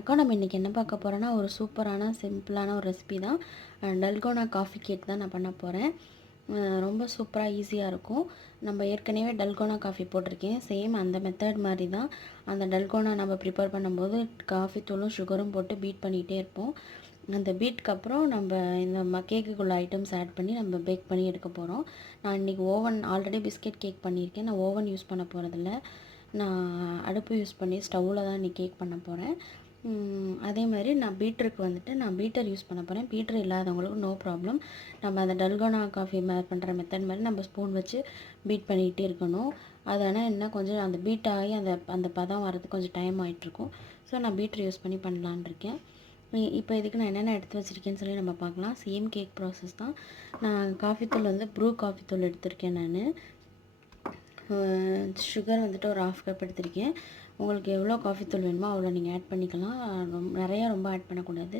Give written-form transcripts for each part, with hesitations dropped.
வணக்கம். நம்ம இன்றைக்கி என்ன பார்க்க போகிறோன்னா, ஒரு சூப்பரான சிம்பிளான ஒரு ரெசிபி தான். டல்கோனா காஃபி கேக் தான் நான் பண்ண போகிறேன். ரொம்ப சூப்பராக ஈஸியாக இருக்கும். நம்ம ஏற்கனவே டல்கோனா காஃபி போட்டிருக்கேன். சேம் அந்த மெத்தட் மாதிரி தான். அந்த டல்கோனா நம்ம ப்ரிப்பேர் பண்ணும்போது காஃபி தூளும் சுகரும் போட்டு பீட் பண்ணிகிட்டே இருப்போம். அந்த பீட்க்கு அப்புறம் நம்ம இந்த கேக்குக்குள்ள ஐட்டம்ஸ் ஆட் பண்ணி நம்ம பேக் பண்ணி எடுக்க போகிறோம். நான் இன்றைக்கி ஓவன் ஆல்ரெடி பிஸ்கெட் கேக் பண்ணியிருக்கேன். நான் ஓவன் யூஸ் பண்ண போகிறதில்ல. நான் அடுப்பு யூஸ் பண்ணி ஸ்டவ்வில் தான் இன்றைக்கி கேக் பண்ண போகிறேன். அதே மாதிரி நான் பீட்டருக்கு வந்துட்டு நான் பீட்டர் யூஸ் பண்ண போகிறேன். பீட்டர் இல்லாதவங்களுக்கு நோ ப்ராப்ளம். நம்ம அந்த டல்கோனா காஃபி பண்ணுற மெத்தட் மாதிரி நம்ம ஸ்பூன் வச்சு பீட் பண்ணிக்கிட்டே இருக்கணும். அது ஆனால் என்ன கொஞ்சம் அந்த பீட் ஆகி அந்த பதம் வரதுக்கு கொஞ்சம் டைம் ஆகிட்ருக்கும். ஸோ நான் பீட்டர் யூஸ் பண்ணி பண்ணலான் இருக்கேன். இப்போ இதுக்கு நான் என்னென்ன எடுத்து வச்சுருக்கேன்னு சொல்லி நம்ம பார்க்கலாம். சேம் கேக் ப்ராசஸ் தான். நான் காஃபி தூள் வந்து ப்ரூ காஃபி தூள் எடுத்திருக்கேன். நான் சுகர் வந்துட்டு ஒரு 1/2 கப் எடுத்திருக்கேன். உங்களுக்கு எவ்வளோ காஃபி தூள் வேணுமோ அவ்வளோ நீங்கள் ஆட் பண்ணிக்கலாம். ரொம்ப ஆட் பண்ணக்கூடாது.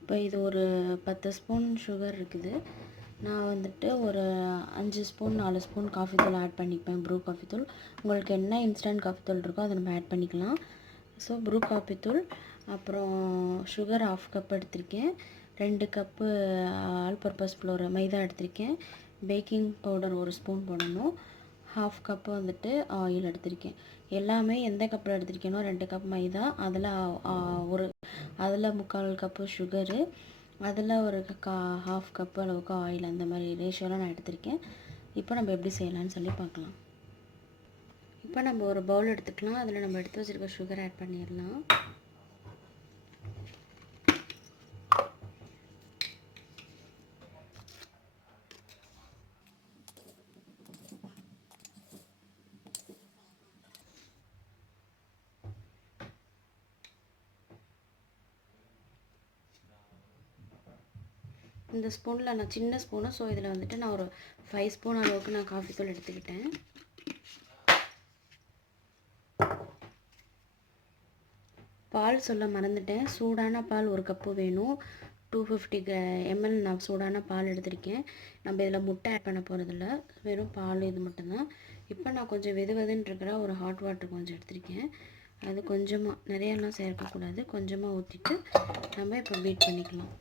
இப்போ இது ஒரு 10 ஸ்பூன் சுகர் இருக்குது. நான் வந்துட்டு ஒரு 5 ஸ்பூன் 4 ஸ்பூன் காஃபி தூள் ஆட் பண்ணிப்பேன். ப்ரூ காஃபி தூள் உங்களுக்கு என்ன இன்ஸ்டன்ட் காஃபி தூள் இருக்கோ அதை நம்ம ஆட் பண்ணிக்கலாம். ஸோ ப்ரூ காஃபி தூள், அப்புறம் சுகர் 1/2 கப் எடுத்திருக்கேன். 2 கப்பு ஆல் பர்பஸ் ஃப்ளோர் மைதா எடுத்திருக்கேன். பேக்கிங் பவுடர் 1 ஸ்பூன் போடணும். 1/2 கப்பு வந்துட்டு ஆயில் எடுத்திருக்கேன். எல்லாமே எந்த கப்பில் எடுத்திருக்கேனோ 2 கப் மைதா, அதில் 3/4 கப்பு சுகரு, அதில் ஒரு 1/2 கப்பு அளவுக்கு ஆயில், அந்த மாதிரி ரேஷியோலாம் நான் எடுத்திருக்கேன். இப்போ நம்ம எப்படி செய்யலான்னு சொல்லி பார்க்கலாம். இப்போ நம்ம ஒரு பவுல் எடுத்துக்கலாம். அதில் நம்ம எடுத்து வச்சுருக்க சுகர் ஆட் பண்ணிடலாம். இந்த ஸ்பூனில் நான் சின்ன ஸ்பூனு, ஸோ இதில் வந்துட்டு நான் ஒரு 5 ஸ்பூன் அளவுக்கு நான் காஃபி தூள் எடுத்துக்கிட்டேன். பால் சொல்ல மறந்துட்டேன். சூடான பால் 1 கப்பு வேணும். 250 ml நான் சூடான பால் எடுத்திருக்கேன். நம்ம இதில் முட்டை ஆட் பண்ண போகிறதில்ல, வெறும் பால் இது மட்டும்தான். இப்போ நான் கொஞ்சம் வெதுன்னு இருக்கிற ஒரு ஹாட் வாட்டர் கொஞ்சம் எடுத்திருக்கேன். அது கொஞ்சமாக, நிறையெல்லாம் சேர்க்கக்கூடாது, கொஞ்சமாக ஊற்றிட்டு நம்ம இப்போ பீட் பண்ணிக்கலாம்.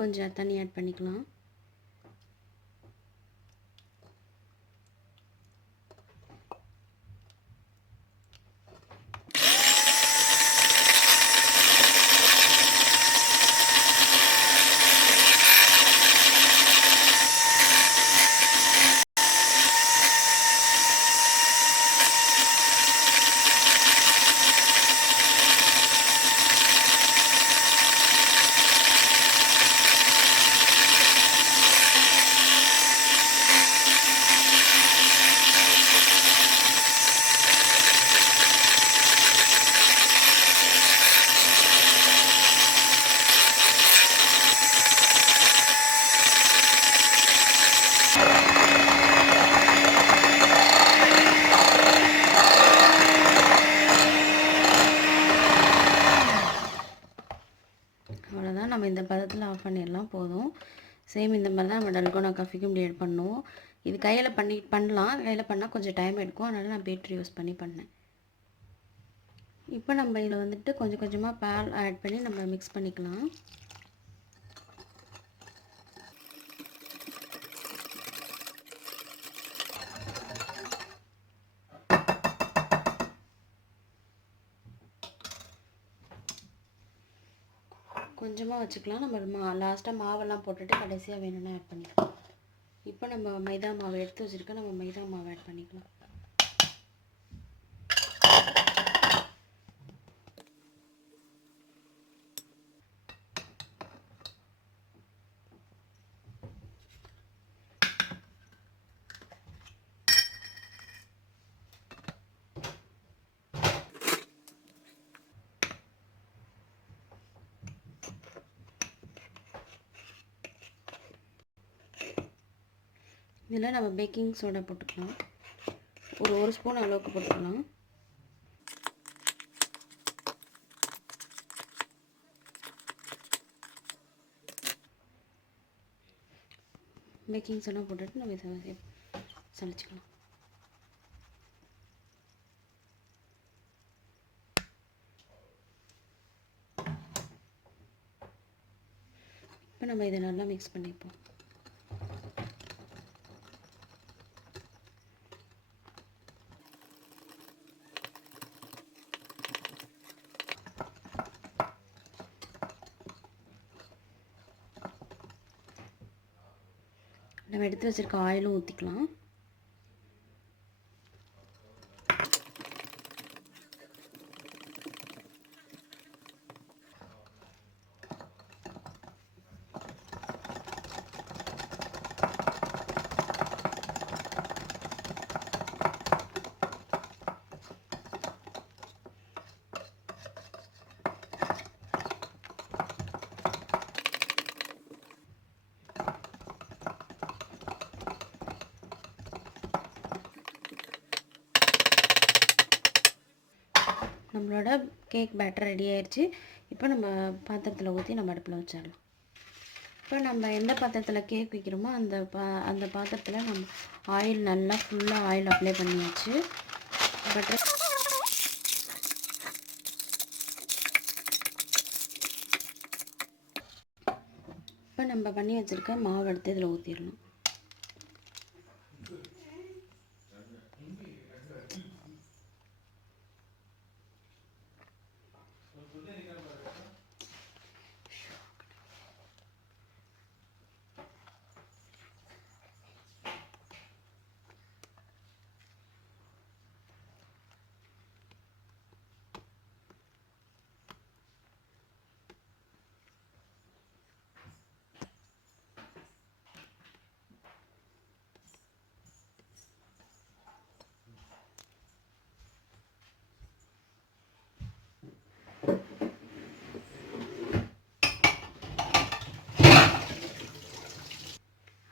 கொஞ்சம் தண்ணி ஆட் பண்ணிக்கலாம். அவ்வளோதான், நம்ம இந்த பதத்தில் ஆஃப் பண்ணிடலாம், போதும். சேம் இந்த மாதிரி தான் நம்ம டல்கோனா காஃபிக்கும் இப்படி ஆட் பண்ணுவோம். இது கையில் பண்ணலாம். கையில் பண்ணால் கொஞ்சம் டைம் எடுக்கும், அதனால் நான் பீட்டர் யூஸ் பண்ணி பண்ணேன். இப்போ நம்ம இதில் வந்துட்டு கொஞ்சம் கொஞ்சமாக பால் ஆட் பண்ணி நம்ம மிக்ஸ் பண்ணிக்கலாம். கொஞ்சமாக வச்சுக்கலாம். நம்ம லாஸ்ட்டாக மாவெல்லாம் போட்டுட்டு கடைசியாக வேணும்னா ஆட் பண்ணிக்கலாம். இப்போ நம்ம மைதா மாவு எடுத்து வச்சுருக்கோம். நம்ம மைதா மாவு ஆட் பண்ணிக்கலாம். இதில் நம்ம பேக்கிங் சோடா போட்டுக்கலாம். ஒரு ஸ்பூன் அளவுக்கு போட்டுக்கலாம். பேக்கிங் சோடா போட்டுட்டு நம்ம இதை சமைச்சிக்கலாம். இப்போ நம்ம இதை நல்லா மிக்ஸ் பண்ணிப்போம். நம்ம எடுத்து வச்சுருக்க ஆயிலும் ஊற்றிக்கலாம். நம்மளோட கேக் பேட்டர் ரெடி ஆயிடுச்சு. இப்போ நம்ம பாத்திரத்தில் ஊற்றி நம்ம அடுப்பில் வச்சிடலாம். இப்போ நம்ம எந்த பாத்திரத்தில் கேக் வைக்கிறோமோ அந்த பாத்திரத்தில் நம்ம ஆயில் நல்லா ஃபுல்லாக ஆயில் அப்ளை பண்ணியாச்சு. பட்டர் இப்போ நம்ம பண்ணி வச்சுருக்க மாவு எடுத்து இதில் ஊற்றிடலாம்.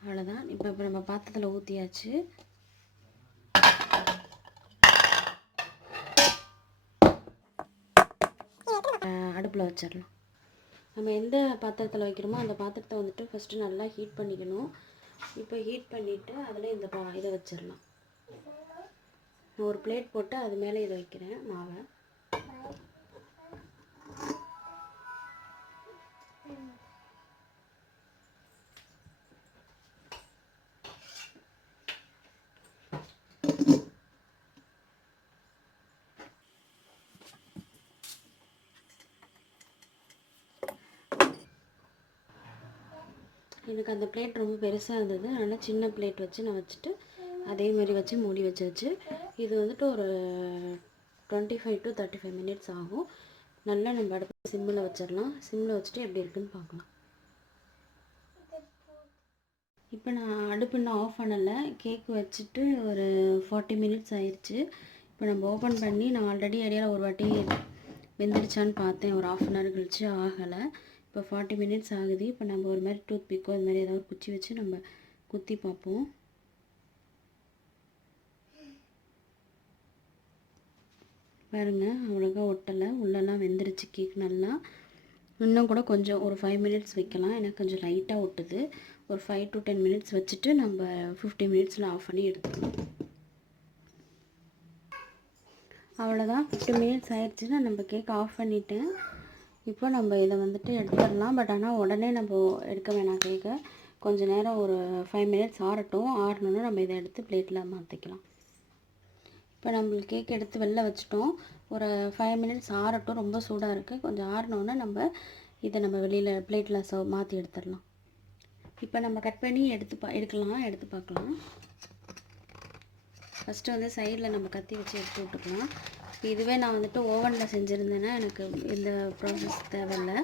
அவ்வளோதான். இப்போ நம்ம பாத்திரத்தில் ஊற்றியாச்சு. அடுப்பில் வச்சிடலாம். நம்ம எந்த பாத்திரத்தில் வைக்கிறோமோ அந்த பாத்திரத்தை வந்துட்டு ஃபஸ்ட்டு நல்லா ஹீட் பண்ணிக்கணும். இப்போ ஹீட் பண்ணிவிட்டு அதில் இந்த இதை வச்சிடலாம். நான் ஒரு பிளேட் போட்டு அது மேலே இதை வைக்கிறேன் மாவை. எனக்கு அந்த பிளேட் ரொம்ப பெருசாக இருந்தது, அதனால் சின்ன பிளேட் வச்சு நான் வச்சுட்டு அதே மாதிரி வச்சு மூடி வச்சாச்சு. இது வந்துட்டு ஒரு 25 to 35 மினிட்ஸ் ஆகும். நல்லா நம்ம அடுப்பு சிம்மில் வச்சிடலாம். சிம்மில் வச்சுட்டு எப்படி இருக்குன்னு பார்க்கலாம். இப்போ நான் அடுப்பு இன்னும் ஆஃப் பண்ணலை. கேக் வச்சுட்டு ஒரு 40 மினிட்ஸ் ஆயிடுச்சு. இப்போ நம்ம ஓப்பன் பண்ணி நான் ஆல்ரெடி இடையில ஒரு வாட்டி வெந்துடுச்சான்னு பார்த்தேன். ஒரு 1/2 hour கழிச்சு ஆகலை. இப்போ 40 மினிட்ஸ் ஆகுது. இப்போ நம்ம ஒரு மாதிரி டூத் பிக்கோ அது மாதிரி ஏதாவது குச்சி வச்சு நம்ம குத்தி பார்ப்போம். பாருங்கள், அவ்வளோக்கா ஒட்டலை, உள்ளெல்லாம் வெந்துருச்சு கேக் நல்லா. இன்னும் கூட கொஞ்சம் ஒரு 5 மினிட்ஸ் வைக்கலாம், எனக்கு கொஞ்சம் லைட்டாக ஒட்டுது. ஒரு 5 to 10 மினிட்ஸ் வச்சுட்டு நம்ம 50 மினிட்ஸில் ஆஃப் பண்ணி எடுத்துக்கலாம். அவ்வளோதான், 50 மினிட்ஸ் ஆயிடுச்சுன்னா நம்ம கேக் ஆஃப் பண்ணிவிட்டேன். இப்போ நம்ம இதை வந்துட்டு எடுத்துடலாம். பட் ஆனால் உடனே நம்ம எடுக்க வேணாம் கேக்கை. கொஞ்சம் நேரம் ஒரு 5 மினிட்ஸ் ஆறட்டும். ஆறணுன்னா நம்ம இதை எடுத்து பிளேட்டில் மாற்றிக்கலாம். இப்போ நம்மளுக்கு கேக் எடுத்து வெளில வச்சுட்டோம். ஒரு 5 மினிட்ஸ் ஆறட்டும். ரொம்ப சூடாக இருக்குது. கொஞ்சம் ஆறினோன்னா நம்ம இதை நம்ம வெளியில் பிளேட்டில் மாற்றி எடுத்துடலாம். இப்போ நம்ம கட் பண்ணி எடுத்து பார்க்கலாம். ஃபஸ்ட்டு வந்து சைடில் நம்ம கத்தி வச்சு எடுத்து விட்டுக்கலாம். இதுவே நான் வந்துட்டு ஓவனில் செஞ்சுருந்தேன்னா எனக்கு இந்த ப்ராசஸ் தேவையில்லை.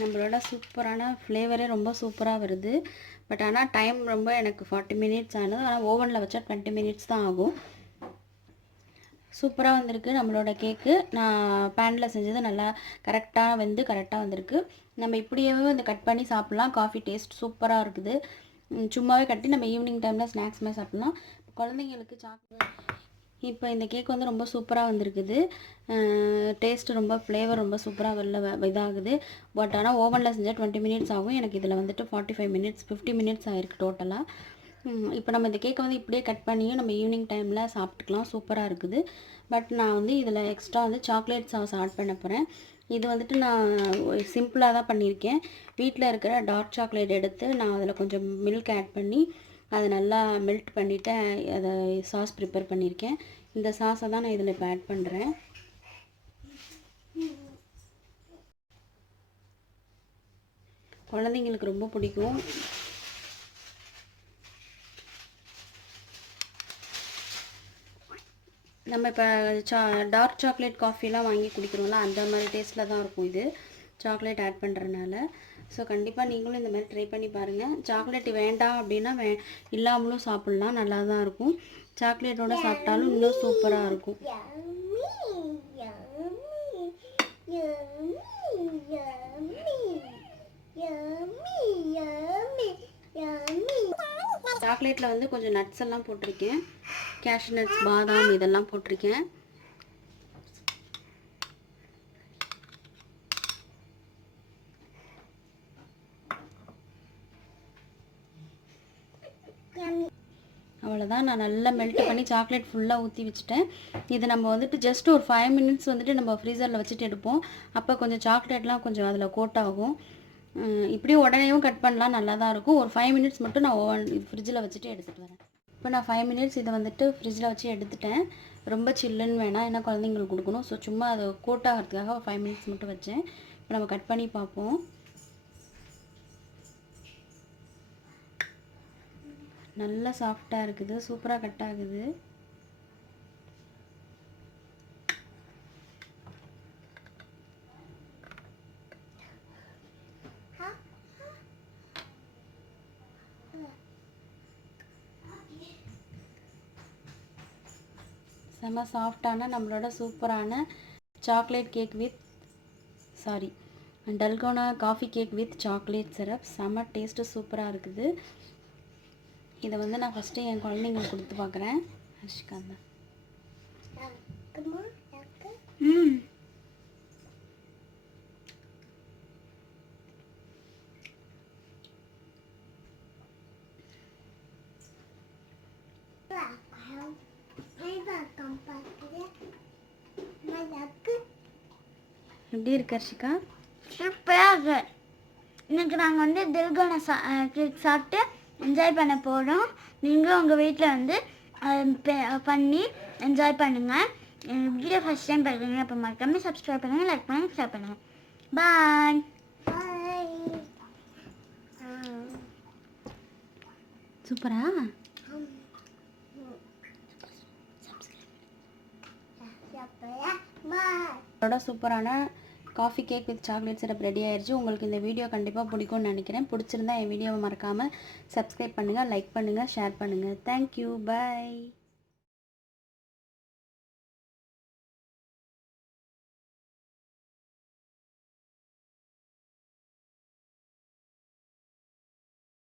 நம்மளோட சூப்பரான ஃப்ளேவரே ரொம்ப சூப்பராக வருது. பட் ஆனால் டைம் ரொம்ப எனக்கு 40 மினிட்ஸ் ஆனது. ஆனால் ஓவனில் வச்சா 20 மினிட்ஸ் தான் ஆகும். சூப்பராக வந்திருக்கு நம்மளோட கேக்கு. நான் பேனில் செஞ்சது நல்லா கரெக்டாக கரெக்டாக வந்திருக்கு. நம்ம இப்படியே வந்து கட் பண்ணி சாப்பிட்லாம். காஃபி டேஸ்ட் சூப்பராக இருக்குது. சும்மாவே கட்டி நம்ம ஈவினிங் டைமில் ஸ்நாக்ஸ் மாதிரி சாப்பிட்லாம். குழந்தைங்களுக்கு இப்போ இந்த கேக் வந்து ரொம்ப சூப்பராக வந்திருக்குது. டேஸ்ட்டு ரொம்ப ஃப்ளேவர் ரொம்ப சூப்பராக இதாகுது. பட் ஆனால் ஓவனில் செஞ்சால் 20 மினிட்ஸ் ஆகும். எனக்கு இதில் வந்துட்டு 45 மினிட்ஸ் 50 மினிட்ஸ் ஆகிருக்கு டோட்டலாக. இப்போ நம்ம இந்த கேக்கை வந்து இப்படியே கட் பண்ணியும் நம்ம ஈவினிங் டைமில் சாப்பிட்டுக்கலாம். சூப்பராக இருக்குது. பட் நான் வந்து இதில் எக்ஸ்ட்ரா வந்து சாக்லேட் சாஸ் ஆட் பண்ண போகிறேன். இது வந்துட்டு நான் சிம்பிளாக தான் பண்ணியிருக்கேன். வீட்டில் இருக்கிற டார்க் சாக்லேட் எடுத்து நான் அதில் கொஞ்சம் மில்க் ஆட் பண்ணி அதை நல்லா மெல்ட் பண்ணிவிட்டு அதை சாஸ் ப்ரிப்பேர் பண்ணியிருக்கேன். இந்த சாஸை தான் நான் இதில் இப்போ ஆட் பண்ணுறேன். குழந்தைங்களுக்கு ரொம்ப பிடிக்கும். நம்ம இப்போ டார்க் சாக்லேட் காஃபிலாம் வாங்கி குடிக்கிறோம்ல, அந்த மாதிரி டேஸ்ட்டில் தான் இருக்கும் இது சாக்லேட் ஆட் பண்ணுறதுனால. ஸோ கண்டிப்பாக நீங்களும் இந்த மாதிரி ட்ரை பண்ணி பாருங்கள். சாக்லேட் வேண்டாம் அப்படின்னா இல்லாமலும் சாப்பிட்லாம், நல்லா தான் இருக்கும். சாக்லேட்டோடு சாப்பிட்டாலும் இன்னும் சூப்பராக இருக்கும். சாக்லேட்டில் வந்து கொஞ்சம் நட்ஸ் எல்லாம் போட்டிருக்கேன். கேஷ்யூ நட்ஸ், பாதாம் இதெல்லாம் போட்டிருக்கேன். அவ்வளோதான். நான் நல்லா மெல்ட் பண்ணி சாக்லேட் ஃபுல்லாக ஊற்றி வச்சுட்டேன். இது நம்ம வந்துட்டு ஜஸ்ட் ஒரு 5 மினிட்ஸ் வந்துட்டு நம்ம ஃப்ரீசரில் வச்சுட்டு எடுப்போம். அப்போ கொஞ்சம் சாக்லேட்லாம் கொஞ்சம் அதில் கோட் ஆகும். இப்படியும் உடனேயும் கட் பண்ணலாம், நல்லா தான் இருக்கும். ஒரு 5 மினிட்ஸ் மட்டும் நான் ஃப்ரிட்ஜில் வச்சுட்டு எடுத்துகிட்டு வரேன். இப்போ நான் 5 மினிட்ஸ் இதை வந்துட்டு ஃப்ரிட்ஜில் வச்சு எடுத்துட்டேன். ரொம்ப சில்லுன்னு வேணாம், ஏன்னா குழந்தைங்களுக்கு கொடுக்கணும். ஸோ சும்மா அதை கோட் ஆகிறதுக்காக ஒரு 5 மினிட்ஸ் மட்டும் வச்சேன். இப்போ நம்ம கட் பண்ணி பார்ப்போம். நல்லா சாஃப்டாக இருக்குது, சூப்பராக கட் ஆகுது. செம்ம சாஃப்டான நம்மளோட சூப்பரான chocolate cake dalgona coffee cake with chocolate syrup. செம்ம டேஸ்ட்டு சூப்பராக இருக்குது. இதை வந்து நான் ஃபஸ்ட்டு என் குழந்தைங்களுக்கு கொடுத்து பார்க்குறேன். ஹர்ஷிகாந்த் எப்படி இருக்கு ஹர்ஷிகா? சூப்பராக இருக்கு. இன்னைக்கு நாங்கள் வந்து டல்கோனா கேக் சாப்பிட்டு என்ஜாய் பண்ண போகிறோம். நீங்களும் உங்கள் வீட்டில் வந்து பண்ணி என்ஜாய் பண்ணுங்கள். வீடியோ ஃபஸ்ட் டைம் பார்க்குறீங்க, அப்போ மறக்காமல் சப்ஸ்கிரைப் பண்ணுங்கள், லைக் பண்ணுங்கள், ஷேர் பண்ணுங்கள். பாய். சூப்பரா சூப்பரான coffee cake with chocolate syrup ready ஆயிடுச்சு. உங்களுக்கு இந்த வீடியோ கண்டிப்பாக பிடிக்கும்னு நினைக்கிறேன். பிடிச்சிருந்தா என் வீடியோவை மறக்காமல் சப்ஸ்கிரைப் பண்ணுங்கள், லைக் பண்ணுங்கள், ஷேர் பண்ணுங்கள். தேங்க்யூ, பாய்.